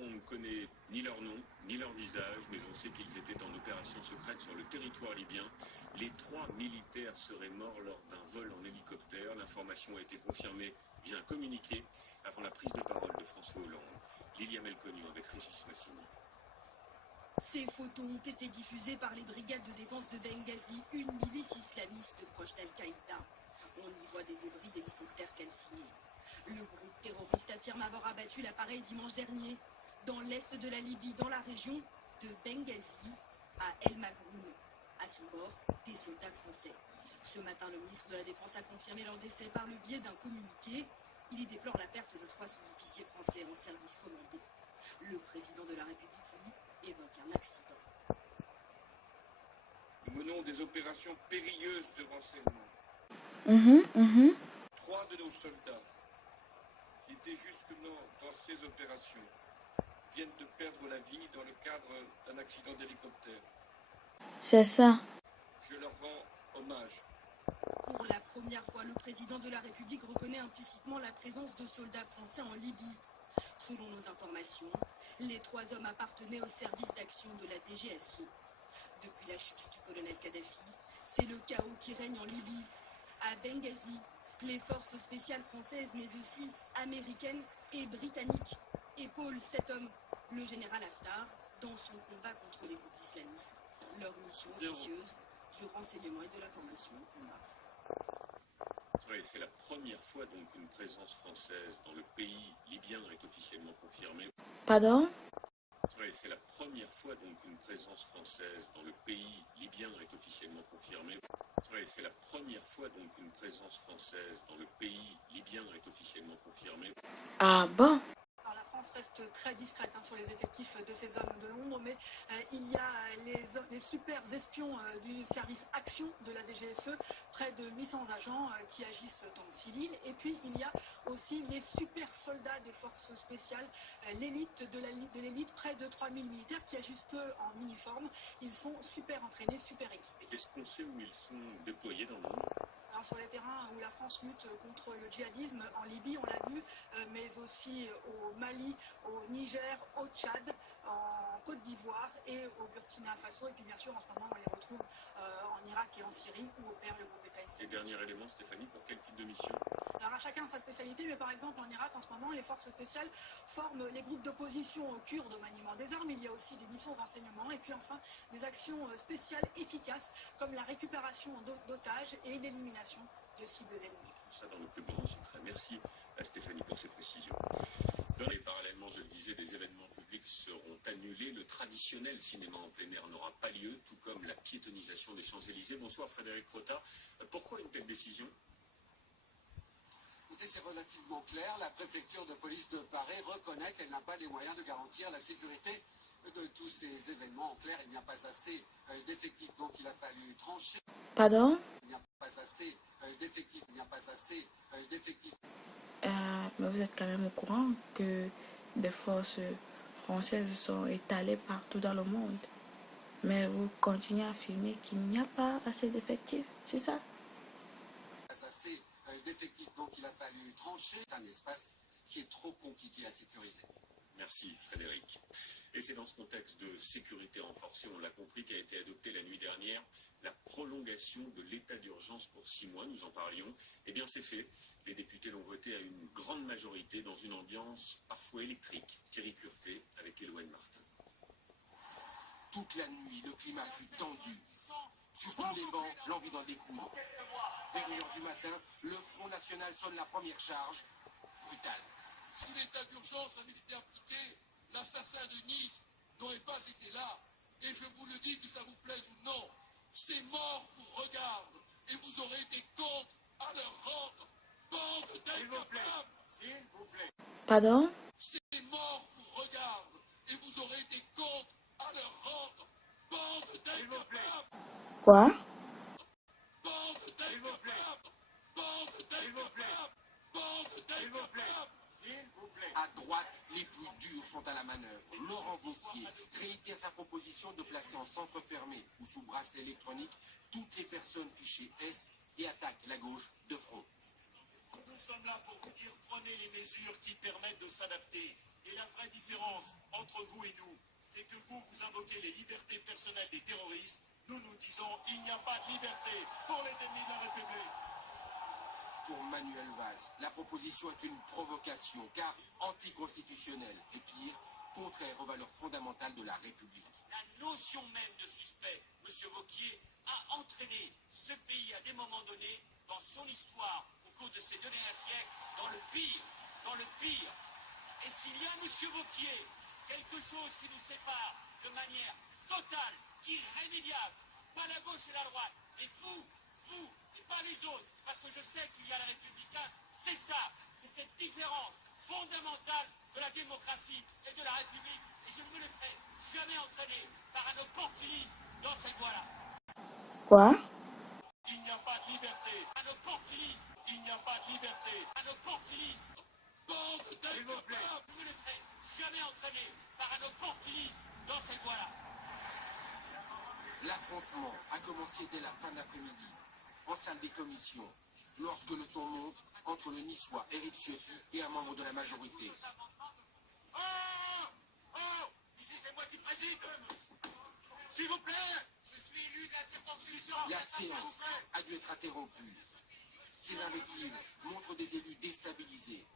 On ne connaît ni leur nom, ni leur visage, mais on sait qu'ils étaient en opération secrète sur le territoire libyen. Les 3 militaires seraient morts lors d'un vol en hélicoptère. L'information a été confirmée via un communiqué avant la prise de parole de François Hollande. Lilia Melconiou avec Régis Massini. Ces photos ont été diffusées par les brigades de défense de Benghazi, une milice islamiste proche d'Al-Qaïda. On y voit des débris d'hélicoptères calcinés. Le groupe terroriste affirme avoir abattu l'appareil dimanche dernier dans l'est de la Libye, dans la région de Benghazi, à El Magroun. À son bord, des soldats français. Ce matin, le ministre de la Défense a confirmé leur décès par le biais d'un communiqué. Il y déplore la perte de 3 sous-officiers français en service commandé. Le président de la République, lui, évoque un accident. Nous menons des opérations périlleuses de renseignement. 3 de nos soldats qui étaient justement dans ces opérations viennent de perdre la vie dans le cadre d'un accident d'hélicoptère. C'est ça. Je leur rends hommage. Pour la première fois, le président de la République reconnaît implicitement la présence de soldats français en Libye. Selon nos informations, les 3 hommes appartenaient au service d'action de la DGSE. Depuis la chute du colonel Kadhafi, c'est le chaos qui règne en Libye. À Benghazi, les forces spéciales françaises, mais aussi américaines et britanniques, épaulent cet homme, le général Haftar, dans son combat contre les groupes islamistes. Leur mission ambitieuse, du renseignement et de l'information. Oui, c'est la première fois donc qu'une présence française dans le pays libyen est officiellement confirmée. Pardon? Oui, c'est la première fois donc qu'une présence française dans le pays libyen est officiellement confirmée. Oui, c'est la première fois donc qu'une présence française dans le pays libyen est officiellement confirmée. Ah bon? Alors, la France reste très discrète sur les effectifs de ces hommes de l'ombre, mais il y a les super espions du service Action de la DGSE, près de 800 agents qui agissent en civil. Et puis, il y a aussi les super soldats des forces spéciales, l'élite de l'élite, près de 3000 militaires qui agissent eux en uniforme. Ils sont super entraînés, super équipés. Est-ce qu'on sait où ils sont déployés dans le monde? Alors, sur les terrains où la France lutte contre le djihadisme, en Libye, on l'a vu, mais aussi au Mali, au Niger, au Tchad, en Côte d'Ivoire et au Burkina Faso. Et puis bien sûr, en ce moment, on les retrouve en Irak et en Syrie, où opère le groupe État islamique. Et dernier élément, Stéphanie, pour quel type de mission? Alors, à chacun sa spécialité, mais par exemple, en Irak, en ce moment, les forces spéciales forment les groupes d'opposition kurdes au maniement des armes. Il y a aussi des missions de renseignement et puis enfin, des actions spéciales efficaces, comme la récupération d'otages et l'élimination de cibles ennemies. Tout ça dans le plus grand secret. Merci à Stéphanie pour ces précisions. Parallèlement, je le disais, des événements publics seront annulés. Le traditionnel cinéma en plein air n'aura pas lieu, tout comme la piétonisation des Champs-Élysées. Bonsoir Frédéric Crotta. Pourquoi une telle décision? Écoutez, c'est relativement clair. La préfecture de police de Paris reconnaît qu'elle n'a pas les moyens de garantir la sécurité de tous ces événements. En clair, il n'y a pas assez d'effectifs, donc il a fallu trancher. Pardon? Il n'y a pas assez d'effectifs. Il n'y a pas assez d'effectifs. Mais vous êtes quand même au courant que des forces françaises sont étalées partout dans le monde. Mais vous continuez à affirmer qu'il n'y a pas assez d'effectifs, c'est ça? Pas assez d'effectifs, donc il a fallu trancher. C'est un espace qui est trop compliqué à sécuriser. Merci Frédéric. Et c'est dans ce contexte de sécurité renforcée, on l'a compris, qu'a été adoptée la nuit dernière la prolongation de l'état d'urgence pour 6 mois, nous en parlions. Eh bien c'est fait, les députés l'ont voté à une grande majorité dans une ambiance parfois électrique. Thierry Curté avec Éloine Martin. Toute la nuit, le climat fut tendu. Sur tous les bancs, l'envie d'en découdre. Vers 1h du matin, le Front National sonne la première charge. Brutale. Si l'état d'urgence avait été appliqué, l'assassin de Nice n'aurait pas été là. Et je vous le dis, que ça vous plaise ou non, ces morts vous regardent et vous aurez des comptes à leur rendre. Bande d'incapables. S'il vous plaît. Pardon? Ces morts vous regardent et vous aurez des comptes à leur rendre. Bande d'incapables. Quoi? Bande d'incapables. Bande d'incapables. Bande d'incapables. S'il vous plaît. À droite, les plus durs sont à la manœuvre. Laurent Wauquiez réitère sa proposition de placer en centre fermé ou sous bracelet électronique toutes les personnes fichées S et attaque la gauche de front. Nous sommes là pour vous dire, prenez les mesures qui permettent de s'adapter. Et la vraie différence entre vous et nous, c'est que vous invoquez les libertés personnelles des terroristes. Nous disons il n'y a pas de liberté pour les ennemis de la République. Pour Manuel Valls, la proposition est une provocation, car anticonstitutionnelle, et pire, contraire aux valeurs fondamentales de la République. La notion même de suspect, M. Wauquiez, a entraîné ce pays à des moments donnés, dans son histoire, au cours de ces 2 derniers siècles, dans le pire. Et s'il y a, M. Wauquiez, quelque chose qui nous sépare de manière totale, irrémédiable, pas la gauche et la droite, mais vous, et pas les autres, parce que je sais qu'il y a les républicains, c'est ça, c'est cette différence fondamentale de la démocratie et de la République, et je ne me laisserai jamais entraîner par un opportuniste dans cette voie-là. Quoi? Il n'y a pas de liberté. Un opportuniste. Il n'y a pas de liberté. Un opportuniste. S'il vous plaît. Je ne me laisserai jamais entraîner par un opportuniste dans cette voie-là. L'affrontement a commencé dès la fin de l'après-midi, en salle des commissions, lorsque le ton monte entre le niçois Éric Ciotti et un membre de la majorité. Ici c'est moi qui préside. S'il vous plaît. Je suis élu de la circonscription. La séance a dû être interrompue. Ces invectives montrent des élus déstabilisés,